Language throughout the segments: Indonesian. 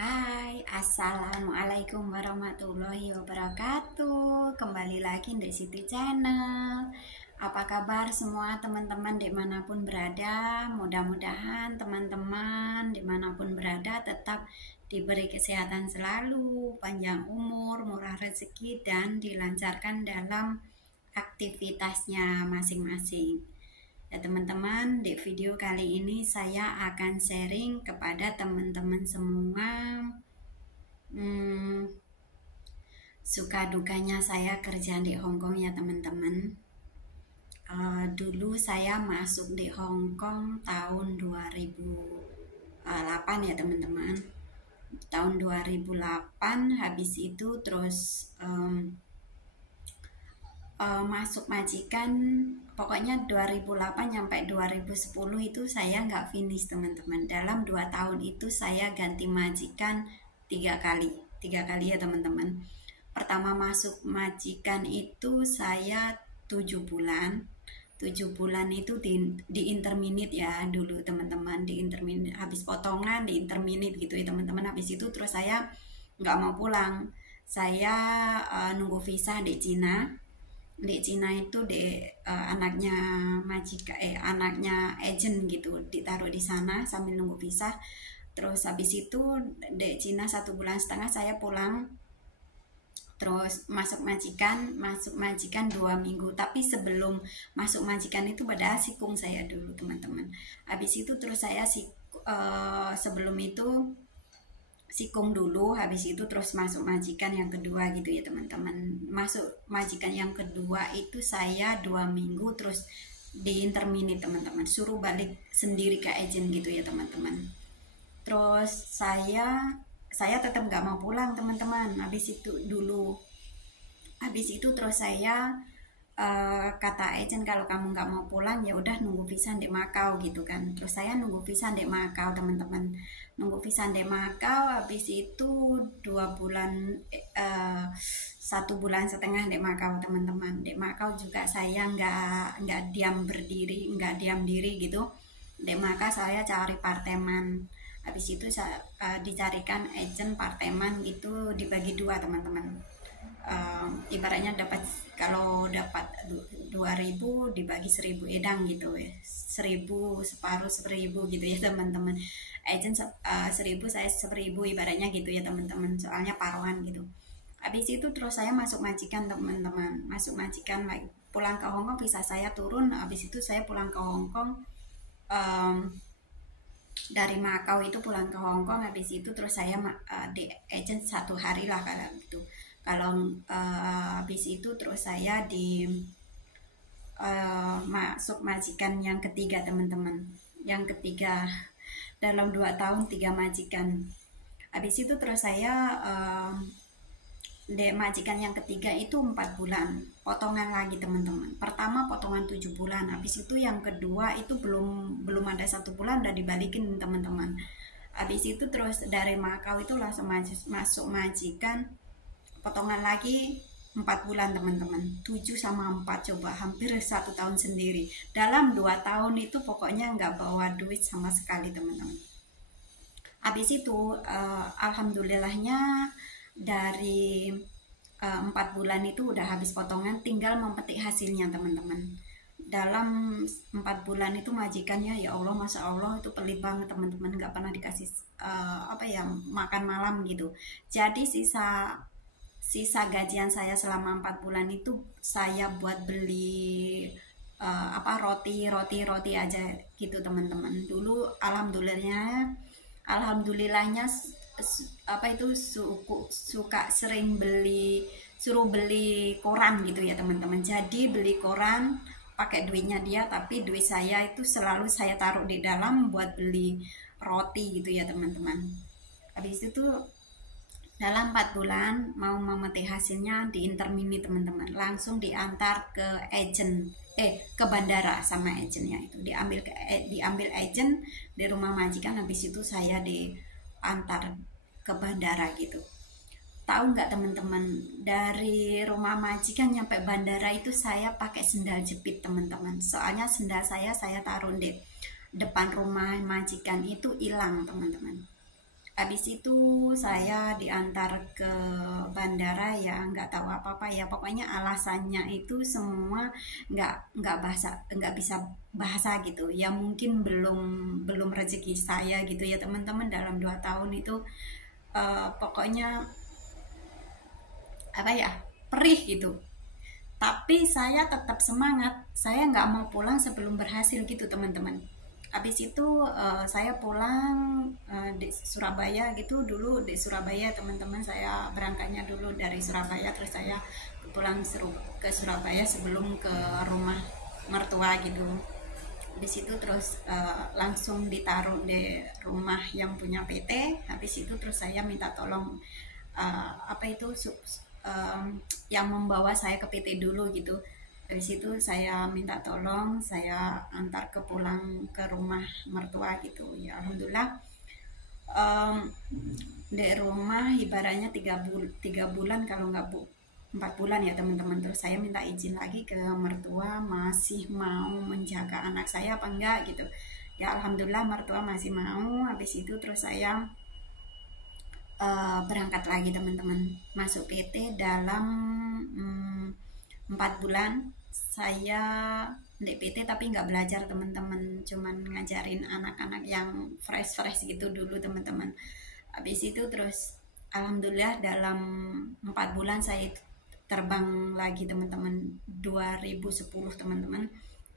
Hai, Assalamualaikum warahmatullahi wabarakatuh. Kembali lagi di Siti Channel. Apa kabar semua teman-teman dimanapun berada? Mudah-mudahan teman-teman dimanapun berada tetap diberi kesehatan selalu, panjang umur, murah rezeki, dan dilancarkan dalam aktivitasnya masing-masing. Ya teman-teman, di video kali ini saya akan sharing kepada teman-teman semua hmm, suka dukanya saya kerja di Hong Kong ya teman-teman. Dulu saya masuk di Hong Kong tahun 2008 ya teman-teman. Tahun 2008 habis itu terus masuk majikan, pokoknya 2008 sampai 2010 itu saya nggak finish teman-teman. Dalam 2 tahun itu saya ganti majikan tiga kali ya teman-teman. Pertama masuk majikan itu saya 7 bulan. 7 bulan itu di interminate ya dulu teman-teman, di interminate habis potongan di interminate gitu ya teman-teman. Habis itu terus saya nggak mau pulang, saya nunggu visa di Cina. Di Cina itu anaknya anaknya agent gitu ditaruh di sana sambil nunggu visa. Terus habis itu di Cina 1,5 bulan saya pulang, terus masuk majikan 2 minggu. Tapi sebelum masuk majikan itu pada sikung saya dulu teman-teman. Habis itu terus saya sebelum itu sikung dulu, habis itu terus masuk majikan yang kedua gitu ya teman-teman. Masuk majikan yang kedua itu saya 2 minggu terus di interminate teman-teman, suruh balik sendiri ke agent gitu ya teman-teman. Terus saya tetap nggak mau pulang teman-teman. Habis itu terus saya kata agent kalau kamu nggak mau pulang ya udah nunggu visa di Macau gitu kan. Terus saya nunggu visa di Macau teman-teman, nunggu visa di Macau. Habis itu 2 bulan 1,5 bulan di Macau teman-teman. Di Macau juga saya nggak diam diri gitu. Di Macau saya cari parteman. Habis itu saya dicarikan agent parteman gitu, dibagi dua teman-teman. Ibaratnya kalau dapat 2.000 dibagi 1.000 edang gitu ya, 1.000 separuh 1.000 gitu ya teman-teman. Agent 1.000, saya 1.000 ibaratnya gitu ya teman-teman, soalnya paruhan gitu. Habis itu terus saya masuk majikan teman-teman, masuk majikan lagi, pulang ke Hong Kong, visa saya turun. Habis itu saya pulang ke Hong Kong, dari Macau itu pulang ke Hong Kong. Habis itu terus saya di agent 1 hari lah kalau gitu. Kalau habis itu terus saya masuk majikan yang ketiga teman-teman. Yang ketiga dalam 2 tahun 3 majikan. Habis itu terus saya di majikan yang ketiga itu 4 bulan potongan lagi teman-teman. Pertama potongan 7 bulan, habis itu yang kedua itu belum ada 1 bulan udah dibalikin teman-teman. Habis itu terus dari Macau itu langsung masuk majikan potongan lagi 4 bulan teman-teman. 7 sama 4 coba hampir 1 tahun sendiri. Dalam 2 tahun itu pokoknya nggak bawa duit sama sekali teman-teman. Habis itu alhamdulillahnya dari 4 bulan itu udah habis potongan, tinggal memetik hasilnya teman-teman. Dalam 4 bulan itu majikannya ya Allah, masya Allah itu pelit banget teman-teman, nggak pernah dikasih makan malam gitu. Jadi sisa gajian saya selama 4 bulan itu saya buat beli roti aja gitu teman-teman. Dulu alhamdulillahnya suka sering suruh beli koran gitu ya teman-teman. Jadi beli koran pakai duitnya dia, tapi duit saya itu selalu saya taruh di dalam buat beli roti gitu ya teman-teman. Habis itu dalam 4 bulan mau memetik hasilnya di intermini teman-teman, langsung diantar ke agent ke bandara sama agentnya. Itu diambil agent di rumah majikan. Habis itu saya diantar ke bandara gitu. Tahu nggak teman-teman, dari rumah majikan nyampe bandara itu saya pakai sendal jepit teman-teman. Soalnya sendal saya taruh di depan rumah majikan itu hilang teman-teman. Habis itu saya diantar ke bandara, ya nggak tahu apa-apa ya, pokoknya alasannya itu semua nggak bahasa, nggak bisa bahasa gitu ya, mungkin belum belum rezeki saya gitu ya teman-teman. Dalam 2 tahun itu pokoknya apa ya, perih gitu. Tapi saya tetap semangat, saya nggak mau pulang sebelum berhasil gitu teman-teman. Habis itu saya pulang di Surabaya gitu. Dulu di Surabaya teman-teman, saya berangkatnya dulu dari Surabaya, terus saya pulang ke Surabaya sebelum ke rumah mertua gitu. Habis itu terus langsung ditaruh di rumah yang punya PT. Habis itu terus saya minta tolong apa itu yang membawa saya ke PT dulu gitu. Dari situ saya minta tolong, saya antar ke pulang ke rumah mertua gitu ya. Alhamdulillah di rumah ibaratnya 3 bulan, kalau nggak 4 bulan ya teman-teman. Terus saya minta izin lagi ke mertua, masih mau menjaga anak saya apa enggak gitu ya. Alhamdulillah mertua masih mau. Habis itu terus saya berangkat lagi teman-teman, masuk PT dalam 4 bulan. Saya di PT tapi nggak belajar teman-teman, cuman ngajarin anak-anak yang fresh gitu dulu teman-teman. Habis itu terus alhamdulillah dalam 4 bulan saya terbang lagi teman-teman. 2010 teman-teman,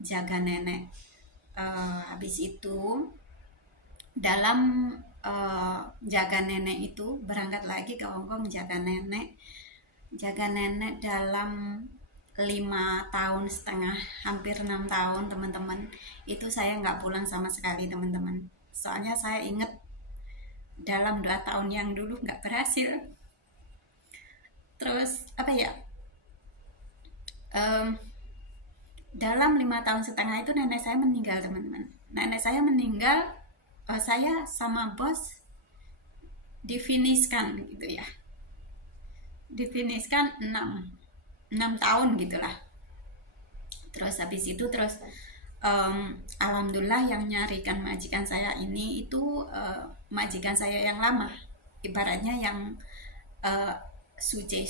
jaga nenek. Habis itu dalam jaga nenek itu berangkat lagi ke Hongkong, jaga nenek dalam 5 tahun setengah, hampir 6 tahun teman-teman. Itu saya nggak pulang sama sekali teman-teman, soalnya saya inget dalam 2 tahun yang dulu nggak berhasil. Terus apa ya, dalam 5 tahun setengah itu nenek saya meninggal teman-teman. Nenek saya meninggal, saya sama bos difinishkan gitu ya, difinishkan 6 tahun gitulah. Terus habis itu terus alhamdulillah yang nyarikan majikan saya ini itu majikan saya yang lama, ibaratnya yang suce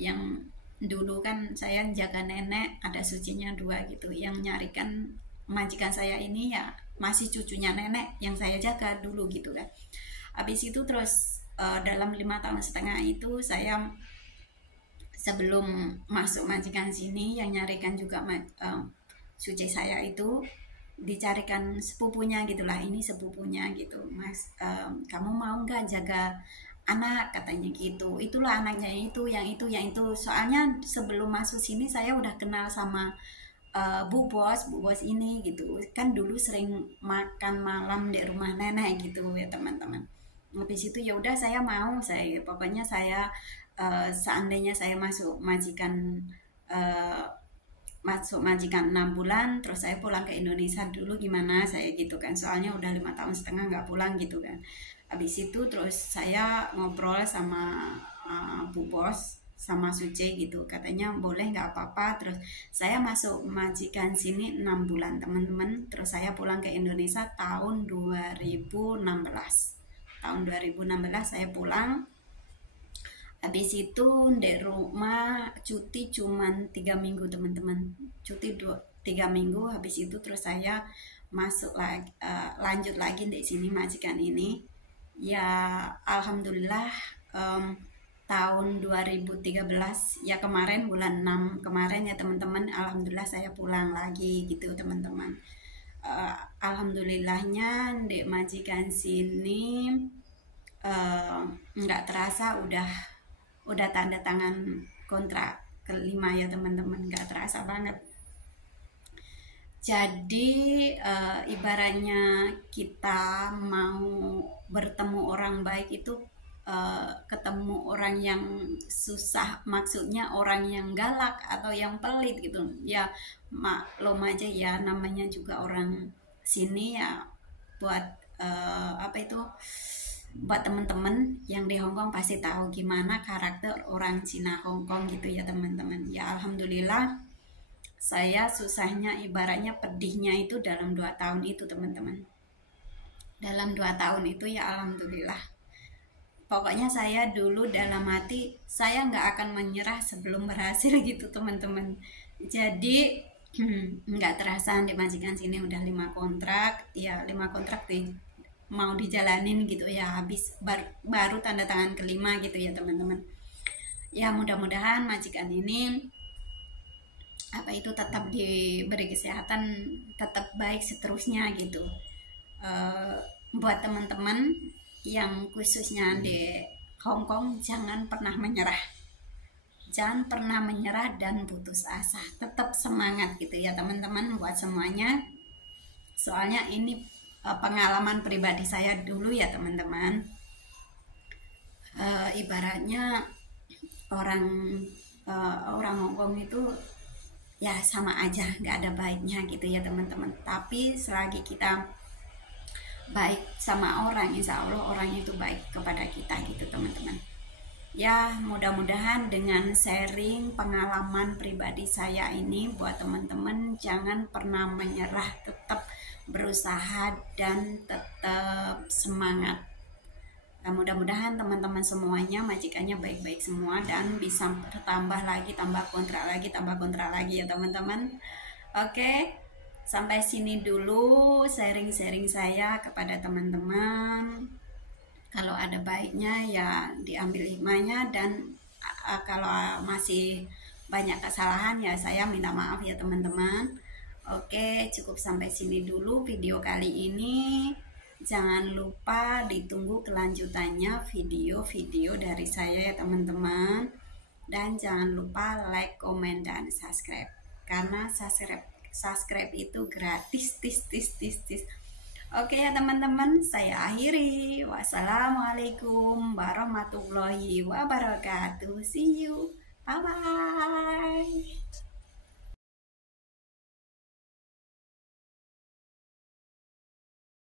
yang dulu kan saya jaga nenek, ada sucinya 2 gitu. Yang nyarikan majikan saya ini ya masih cucunya nenek yang saya jaga dulu gitu kan. Habis itu terus dalam 5 tahun setengah itu saya, sebelum masuk majikan sini, yang nyarikan juga suci saya itu dicarikan sepupunya gitulah. Ini sepupunya gitu, mas, kamu mau nggak jaga anak, katanya gitu. Itulah anaknya itu, yang itu. Soalnya sebelum masuk sini saya udah kenal sama bu bos ini gitu kan, dulu sering makan malam di rumah nenek gitu ya teman-teman. Habis itu ya udah saya mau, saya pokoknya saya seandainya saya eh, masuk majikan 6 bulan, terus saya pulang ke Indonesia dulu gimana saya gitu kan, soalnya udah 5 tahun setengah nggak pulang gitu kan. Habis itu terus saya ngobrol sama bu bos sama Suce gitu, katanya boleh nggak apa-apa. Terus saya masuk majikan sini 6 bulan teman-teman, terus saya pulang ke Indonesia tahun 2016. Tahun 2016 saya pulang. Habis itu di rumah cuti cuman 3 minggu teman-teman, cuti 3 minggu. Habis itu terus saya masuk lagi, lanjut lagi di sini majikan ini ya. Alhamdulillah tahun 2013 ya, kemarin bulan 6 kemarin ya teman-teman, alhamdulillah saya pulang lagi gitu teman-teman. Alhamdulillahnya di majikan sini nggak terasa udah tanda tangan kontrak kelima ya teman-teman, nggak terasa banget. Jadi ibaratnya kita mau bertemu orang baik itu ketemu orang yang susah, maksudnya orang yang galak atau yang pelit gitu ya, maklum aja ya, namanya juga orang sini ya. Buat apa itu, buat temen-temen yang di Hongkong pasti tahu gimana karakter orang Cina Hongkong gitu ya teman-teman ya. Alhamdulillah saya susahnya, ibaratnya pedihnya itu dalam 2 tahun itu teman-teman. Dalam 2 tahun itu ya alhamdulillah pokoknya saya dulu dalam hati saya nggak akan menyerah sebelum berhasil gitu teman-teman. Jadi nggak terasa di majikan sini udah 5 kontrak ya, 5 kontrak mau dijalanin gitu ya, habis baru tanda tangan kelima gitu ya teman-teman. Ya mudah-mudahan majikan ini tetap diberi kesehatan, tetap baik seterusnya gitu. Buat teman-teman yang khususnya di Hong Kong, jangan pernah menyerah, jangan pernah menyerah dan putus asa, tetap semangat gitu ya teman-teman buat semuanya. Soalnya ini pengalaman pribadi saya dulu ya teman-teman. Ibaratnya orang Hong Kong itu ya sama aja, nggak ada baiknya gitu ya teman-teman. Tapi selagi kita baik sama orang, insya Allah orang itu baik kepada kita gitu teman-teman. Ya mudah-mudahan dengan sharing pengalaman pribadi saya ini buat teman-teman, jangan pernah menyerah, tetap berusaha dan tetap semangat. Nah, mudah-mudahan teman-teman semuanya majikannya baik-baik semua dan bisa bertambah lagi, tambah kontrak lagi ya teman-teman. Oke, sampai sini dulu sharing-sharing saya kepada teman-teman. Kalau ada baiknya ya diambil hikmahnya, dan kalau masih banyak kesalahan ya saya minta maaf ya teman-teman. Oke, cukup sampai sini dulu video kali ini. Jangan lupa ditunggu kelanjutannya video-video dari saya ya teman-teman. Dan jangan lupa like, komen, dan subscribe. Karena subscribe itu gratis. Oke ya teman-teman, saya akhiri. Wassalamualaikum warahmatullahi wabarakatuh. See you. Bye-bye.